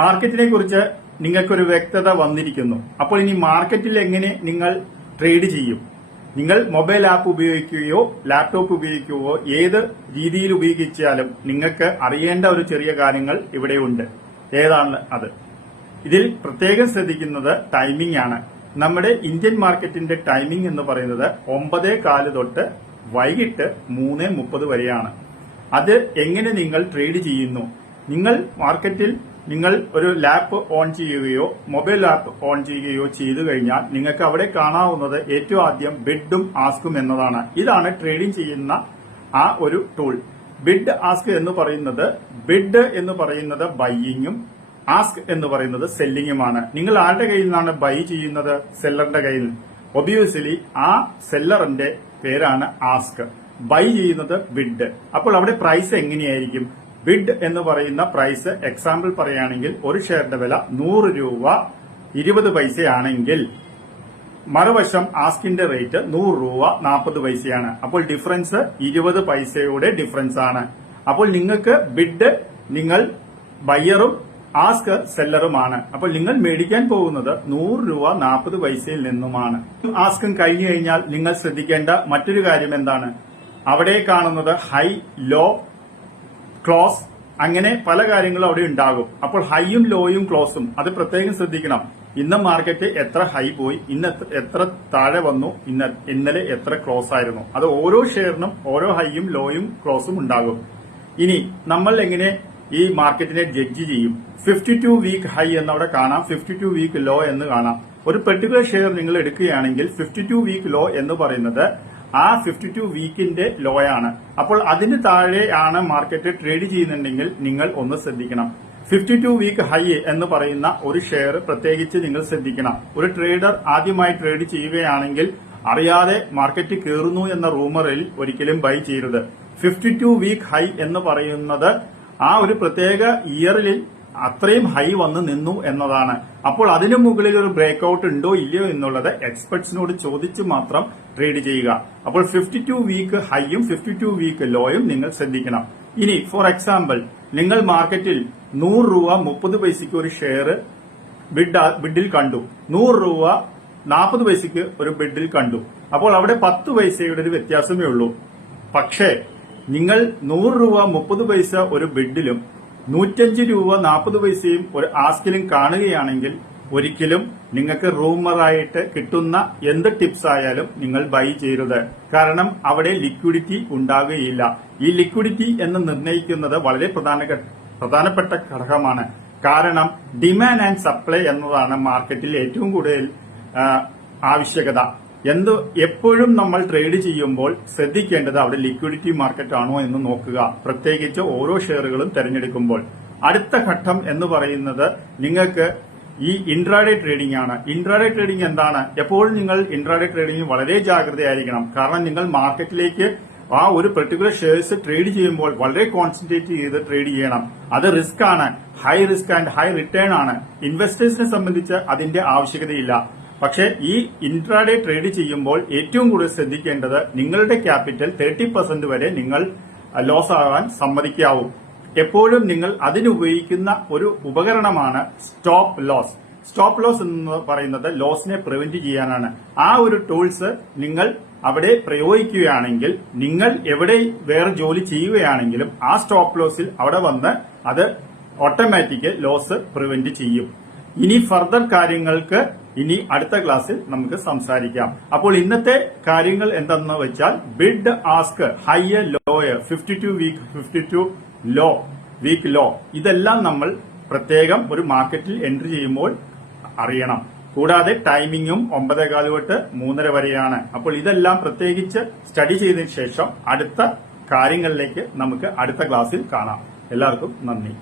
മാർക്കറ്റിനെ കുറിച്ച് നിങ്ങൾക്കൊരു വ്യക്തത വന്നിരിക്കുന്നു. അപ്പോൾ ഇനി മാർക്കറ്റിൽ എങ്ങനെ നിങ്ങൾ ട്രേഡ് ചെയ്യും? നിങ്ങൾ മൊബൈൽ ആപ്പ് ഉപയോഗിക്കുകയോ ലാപ്ടോപ്പ് ഉപയോഗിക്കുകയോ ഏത് രീതിയിൽ ഉപയോഗിച്ചാലും നിങ്ങൾക്ക് അറിയേണ്ട ഒരു ചെറിയ കാര്യങ്ങൾ ഇവിടെയുണ്ട്. ഏതാണ് അത്? ഇതിൽ പ്രത്യേകം ശ്രദ്ധിക്കുന്നത് ടൈമിംഗ് ആണ്. നമ്മുടെ ഇന്ത്യൻ മാർക്കറ്റിന്റെ ടൈമിംഗ് എന്ന് പറയുന്നത് 9:15 തൊട്ട് വൈകിട്ട് 3:30 വരെയാണ്. അത് എങ്ങനെ നിങ്ങൾ ട്രേഡ് ചെയ്യുന്നു? നിങ്ങൾ മാർക്കറ്റിൽ നിങ്ങൾ ഒരു ലാപ്പ് ഓൺ ചെയ്യുകയോ മൊബൈൽ ആപ്പ് ഓൺ ചെയ്യുകയോ ചെയ്തു കഴിഞ്ഞാൽ നിങ്ങൾക്ക് അവിടെ കാണാവുന്നത് ഏറ്റവും ആദ്യം ബിഡും ആസ്കും എന്നതാണ്. ഇതാണ് ട്രേഡിംഗ് ചെയ്യുന്ന ആ ഒരു ടൂൾ. ബിഡ് ആസ്ക് എന്ന് പറയുന്നത്, ബിഡ് എന്ന് പറയുന്നത് ബൈയിങ്ങും ആസ്ക് എന്ന് പറയുന്നത് സെല്ലിങ്ങുമാണ്. നിങ്ങൾ ആരുടെ കയ്യിൽ നിന്നാണ് ബൈ ചെയ്യുന്നത്? സെല്ലറിന്റെ കയ്യിൽ. ഒബിയസ്ലി ആ സെല്ലറിന്റെ പേരാണ് ആസ്ക്, ബൈ ചെയ്യുന്നത് ബിഡ്. അപ്പോൾ അവിടെ പ്രൈസ് എങ്ങനെയായിരിക്കും? ബിഡ് എന്ന് പറയുന്ന പ്രൈസ് എക്സാമ്പിൾ പറയുകയാണെങ്കിൽ ഒരു ഷെയറിന്റെ വില 100 രൂപ 20 പൈസയാണെങ്കിൽ മറുവശം ആസ്കിന്റെ റേറ്റ് 100 രൂപ 40 പൈസയാണ്. അപ്പോൾ ഡിഫറൻസ് 20 പൈസയുടെ ഡിഫറൻസ് ആണ്. അപ്പോൾ നിങ്ങൾക്ക് ബിഡ് നിങ്ങൾ ബയ്യറും ആസ്ക് സെല്ലറുമാണ്. അപ്പോൾ നിങ്ങൾ മേടിക്കാൻ പോകുന്നത് 100 രൂപ 40 പൈസയിൽ നിന്നുമാണ്. ആസ്കും കഴിഞ്ഞു കഴിഞ്ഞാൽ നിങ്ങൾ ശ്രദ്ധിക്കേണ്ട മറ്റൊരു കാര്യം എന്താണ്? അവിടെ കാണുന്നത് ഹൈ, ലോ, ക്ലോസ്, അങ്ങനെ പല കാര്യങ്ങളും അവിടെ ഉണ്ടാകും. അപ്പോൾ ഹൈയും ലോയും ക്ലോസും അത് പ്രത്യേകം ശ്രദ്ധിക്കണം. ഇന്ന് മാർക്കറ്റ് എത്ര ഹൈ പോയി, ഇന്ന് എത്ര താഴെ വന്നു, ഇന്നലെ എത്ര ക്ലോസ് ആയിരുന്നു, അത് ഓരോ ഷെയറിനും ഓരോ ഹൈയും ലോയും ക്ലോസും ഉണ്ടാകും. ഇനി നമ്മൾ എങ്ങനെ ഈ മാർക്കറ്റിനെ ജഡ്ജ് ചെയ്യും? 52 വീക്ക് ഹൈ എന്നവിടെ കാണാം, 52 വീക്ക് ലോ എന്ന് കാണാം. ഒരു പെർട്ടിക്കുലർ ഷെയർ നിങ്ങൾ എടുക്കുകയാണെങ്കിൽ 52 വീക്ക് ലോ എന്ന് പറയുന്നത് ആ 52 വീക്കിന്റെ ലോയാണ്. അപ്പോൾ അതിന് താഴെയാണ് മാർക്കറ്റ് ട്രേഡ് ചെയ്യുന്നുണ്ടെങ്കിൽ നിങ്ങൾ ഒന്ന് ശ്രദ്ധിക്കണം. 52 വീക്ക് ഹൈ എന്ന് പറയുന്ന ഒരു ഷെയർ പ്രത്യേകിച്ച് നിങ്ങൾ ശ്രദ്ധിക്കണം. ഒരു ട്രേഡർ ആദ്യമായി ട്രേഡ് ചെയ്യുകയാണെങ്കിൽ അറിയാതെ മാർക്കറ്റ് കയറുന്നു എന്ന റൂമറിൽ ഒരിക്കലും ബൈ ചെയ്യരുത്. 52 വീക്ക് ഹൈ എന്ന് പറയുന്നത് ആ ഒരു പ്രത്യേക ഇയറിൽ അത്രയും ഹൈ വന്ന് നിന്നു എന്നതാണ്. അപ്പോൾ അതിനു മുകളിൽ ഒരു ബ്രേക്ക്ഔട്ട് ഉണ്ടോ ഇല്ലയോ എന്നുള്ളത് എക്സ്പെർട്സിനോട് ചോദിച്ചു മാത്രം ട്രേഡ് ചെയ്യുക. അപ്പോൾ 52 വീക്ക് ഹൈയും 52 വീക്ക് ലോയും നിങ്ങൾ ശ്രദ്ധിക്കണം. ഇനി ഫോർ എക്സാമ്പിൾ നിങ്ങൾ മാർക്കറ്റിൽ 100 രൂപ 30 പൈസയ്ക്ക് ഒരു ഷെയർ ബിഡിൽ കണ്ടു, 100 രൂപ 40 പൈസയ്ക്ക് ഒരു ബിഡിൽ കണ്ടു. അപ്പോൾ അവിടെ 10 പൈസയുടെ ഒരു വ്യത്യാസമേ ഉള്ളൂ. പക്ഷേ നിങ്ങൾ 100 രൂപ 30 പൈസ ഒരു ബിഡിലും 105 രൂപ 40 പൈസയും ഒരു ആസ്കിലും കാണുകയാണെങ്കിൽ ഒരിക്കലും നിങ്ങൾക്ക് റൂമറായിട്ട് കിട്ടുന്ന എന്ത് ടിപ്സ് ആയാലും നിങ്ങൾ ബൈ ചെയ്യരുത്. കാരണം അവിടെ ലിക്വിഡിറ്റി ഉണ്ടാകുകയില്ല. ഈ ലിക്വിഡിറ്റി എന്ന് നിർണ്ണയിക്കുന്നത് വളരെ പ്രധാനപ്പെട്ട ഘടകമാണ്. കാരണം ഡിമാൻഡ് ആൻഡ് സപ്ലൈ എന്നതാണ് മാർക്കറ്റിൽ ഏറ്റവും കൂടുതൽ ആവശ്യകത. എപ്പോഴും നമ്മൾ ട്രേഡ് ചെയ്യുമ്പോൾ ശ്രദ്ധിക്കേണ്ടത് അവിടെ ലിക്വിഡിറ്റി മാർക്കറ്റ് ആണോ എന്ന് നോക്കുക, പ്രത്യേകിച്ച് ഓരോ ഷെയറുകളും തിരഞ്ഞെടുക്കുമ്പോൾ. അടുത്ത ഘട്ടം എന്ന് പറയുന്നത് നിങ്ങൾക്ക് ഈ ഇൻട്രാഡേ ട്രേഡിംഗ് ആണ്. ഇൻട്രാഡേ ട്രേഡിംഗ് എന്താണ്? എപ്പോഴും നിങ്ങൾ ഇൻട്രാഡേ ട്രേഡിംഗ് വളരെ ജാഗ്രതയായിരിക്കണം. കാരണം നിങ്ങൾ മാർക്കറ്റിലേക്ക് ആ ഒരു പെർട്ടിക്കുലർ ഷെയർസ് ട്രേഡ് ചെയ്യുമ്പോൾ വളരെ കോൺസെൻട്രേറ്റ് ചെയ്ത് ട്രേഡ് ചെയ്യണം. അത് റിസ്ക് ആണ്, high risk and high return ആണ്. ഇൻവെസ്റ്റേഴ്സിനെ സംബന്ധിച്ച് അതിന്റെ ആവശ്യകതയില്ല. പക്ഷേ ഈ ഇൻട്രാഡേ ട്രേഡ് ചെയ്യുമ്പോൾ ഏറ്റവും കൂടുതൽ ശ്രദ്ധിക്കേണ്ടത് നിങ്ങളുടെ ക്യാപിറ്റൽ 30% വരെ നിങ്ങൾ ലോസ് ആകാൻ സമ്മതിക്കാവൂ. എപ്പോഴും നിങ്ങൾ അതിനുപയോഗിക്കുന്ന ഒരു ഉപകരണമാണ് സ്റ്റോപ്പ് ലോസ്. സ്റ്റോപ്പ് ലോസ് എന്ന് പറയുന്നത് ലോസിനെ പ്രിവെന്റ് ചെയ്യാനാണ്. ആ ഒരു ടൂൾസ് നിങ്ങൾ അവിടെ പ്രയോഗിക്കുകയാണെങ്കിൽ നിങ്ങൾ എവിടെ വേറെ ജോലി ചെയ്യുകയാണെങ്കിലും ആ സ്റ്റോപ്പ് ലോസിൽ അവിടെ വന്ന് അത് ഓട്ടോമാറ്റിക് ലോസ് പ്രിവെന്റ് ചെയ്യും. ഇനി ഫർദർ കാര്യങ്ങൾക്ക് ഇനി അടുത്ത ക്ലാസ്സിൽ നമുക്ക് സംസാരിക്കാം. അപ്പോൾ ഇന്നത്തെ കാര്യങ്ങൾ എന്തെന്ന് വെച്ചാൽ bid, ask, high, low, 52 week, 52 low week low, ഇതെല്ലാം നമ്മൾ പ്രത്യേകം ഒരു മാർക്കറ്റിൽ എൻട്രി ചെയ്യുമ്പോൾ അറിയണം. കൂടാതെ ടൈമിംഗും 9:15 തൊട്ട് 3:30 വരെയാണ്. അപ്പോൾ ഇതെല്ലാം പ്രത്യേകിച്ച് സ്റ്റഡി ചെയ്തതിനു ശേഷം അടുത്ത കാര്യങ്ങളിലേക്ക് നമുക്ക് അടുത്ത ക്ലാസ്സിൽ കാണാം. എല്ലാവർക്കും നന്ദി.